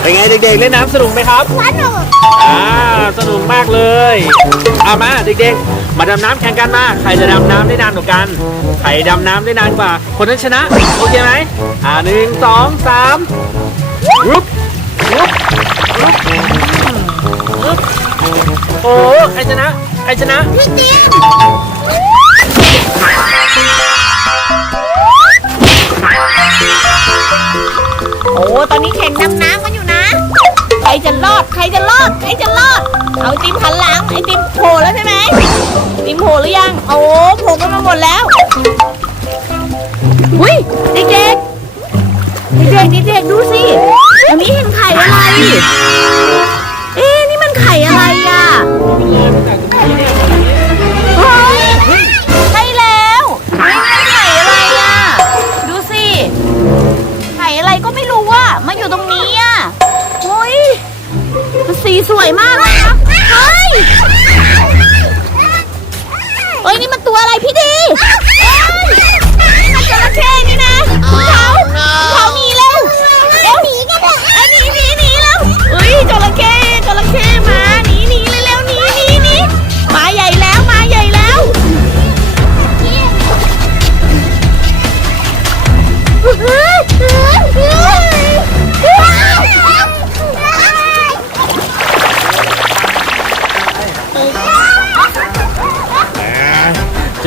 เป็นไงเด็กๆเล่นน้ำสนุกไหมครับ สนุก อ่า สนุกมากเลยเอามาเด็กๆ มาดำน้ำแข่งกันมาใครจะดำน้ำได้นานกว่ากัน ใครดำน้ำได้นานกว่า คนนั้นชนะ โอเคไหมอ่าหนึ่งสองสามวุ๊บวุ๊บวุ๊บโอ้ใครชนะ ใครชนะ พี่เตี้ย อ้ตอนนี้แข่งดำน้ำกันอยู่นะ ใครจะรอด ใครจะรอด ใครจะรอด เอาติมหันหลัง ไอติมโผล่แล้วใช่ไหมติมโผล่หรือยัง โอ้โผล่กันมาหมดแล้วอุ้ยเด็กๆเด็กๆเด็กๆดูสิอันนี้เห็นไข่อะไร เอ้ยนี่มันตัวอะไรพี่ดี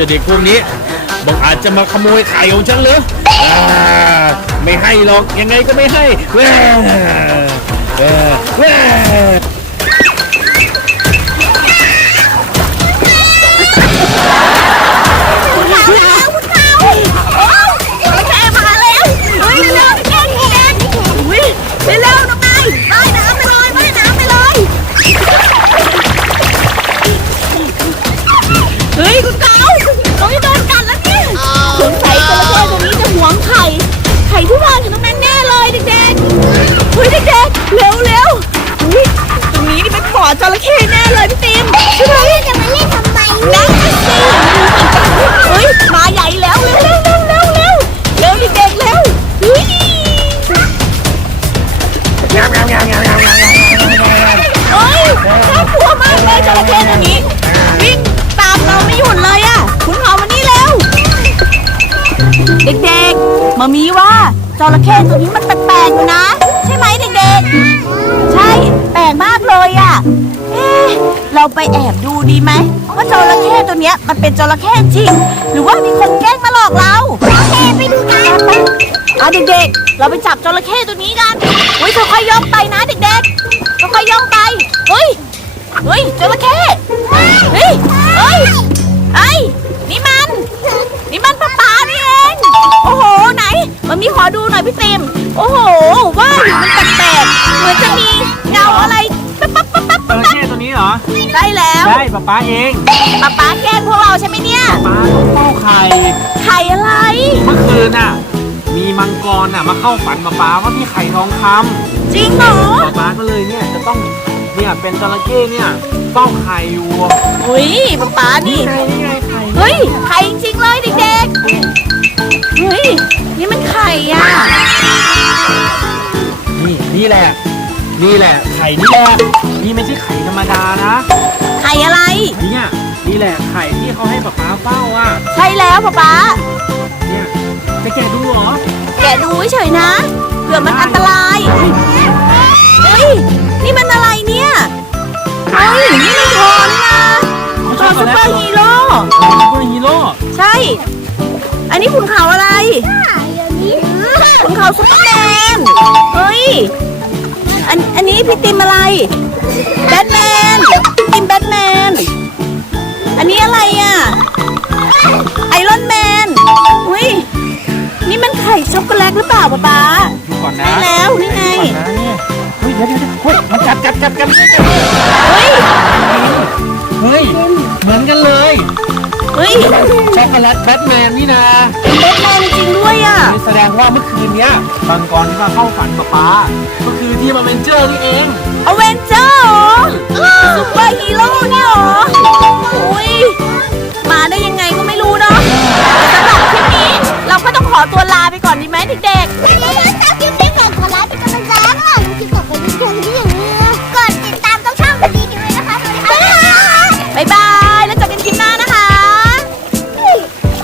จ้าเด็กพวกนี้บอกอาจจะมาขโมยไข่ของฉันเหรออ่าไม่ให้หรอกยังไงก็ไม่ให้แว่แว่แว่คุณเขาแล้วคุณเขาโอ้ยจระเข้มาแล้วเฮ้ยเร็ว ฮ้ยเด็กๆเร็วเร็วๆอุ้ยตรงนี้นี่เป็นบ่อจระเข้แน่เลยพี่ติมใช่ไหมจะมาเล่นทำไมนั่นน่ะสิเฮ้ยมาใหญ่แล้วเร็วเร็วเร็วเร็วเร็วเร็วเด็กๆเร็วเฮ้ยเฮ้ยน่ากลัวมากเลยจระเข้ตัวนี้ วิ่งตามเราไม่หยุดเลยอะ คุณเขามานี่เร็ว เด็กๆมามีว่าจระเข้ตัวนี้มันแปลกๆอยู่นะ ใช่ไหมเด็กๆ ใช่แปลกมากเลยอะ เอ๊ะเราไปแอบดูดีไหมว่าจระเข้ตัวเนี้ยมันเป็นจระเข้จริง หรือว่ามีคนแกล้งมาหลอกเราโอเคไปดูกันเอาเด็กๆ เราไปจับจระเข้ตัวนี้กันเฮ้ยค่อยๆย่องไปนะเด็กๆค่อยๆย่องไปเฮ้ยเฮ้ยจระเข้เฮ้ยเฮ้ยเฮ้ย เหรอใช่แล้วใช่ป๊าป๊าเองป๊าป๊าแกล้งพวกเราใช่ไหมเนี่ยป๊าต้องเฝ้าไข่ไข่อะไร เมื่อคืนน่ะ มีมังกรน่ะมาเข้าฝันป๊าป๊าว่ามีไข่ทองคจริงเหรอำป๊าป๊าก็เลยเนี่ยจะต้องเนี่ยเป็นจระเข้เนี่ยเฝ้าไข่อยู่อุ้ยป๊าป๊านี่ไงนี่ไงไข่เฮ้ยไข่จริงๆเลยเด็กๆเฮ้ยนี่มันไข่อะนี่นี่แหละนี่แหละไข่นี่แหละนี่ไม่ใช่ไข่ธ รรมดานะไข่อะไร เนี่ยนี่แหละไข่ที่เขาให้ป๊าป๊าเฝ้าอะใช่แล้วป๊าป๊าเนี่ยจะแกะดูเหรอแกะดูเฉยๆนะเผื่อมันอันตรายเฮ้ยนี่มันอะไรเนี่ยเฮ้ยนี่มันทอนนะทอนซุปเปอร์ฮีโร่ซูเปอร์ฮีโร่ใช่ อันนี้ขุนเขาอะไรเดี๋ยวนี้ขุนเขาซุปเปอร์แมนเฮ้ยอันอันนี้พี่ติมอะไรแบทแมนติม ก่อนนะใช่แล้วนี่ไงดูก่อนนะเนี่ยเฮ้ยเดี๋ยวเดี๋ยวเดี๋ยวเฮ้ยมันกัดกัดกัดกัดเฮ้ยเฮ้ยเหมือนกันเลยเฮ้ยช็อกโกแลตแบทแมนนี่นะเป็นแบทแมนจริงด้วยอะนี่แสดงว่าเมื่อคืนเนี้ยมังกรที่มาเข้าฝันป๊าป๊าก็คือที่มาเป็นเจอร์นี่เองอเวนเจอร์เหรอ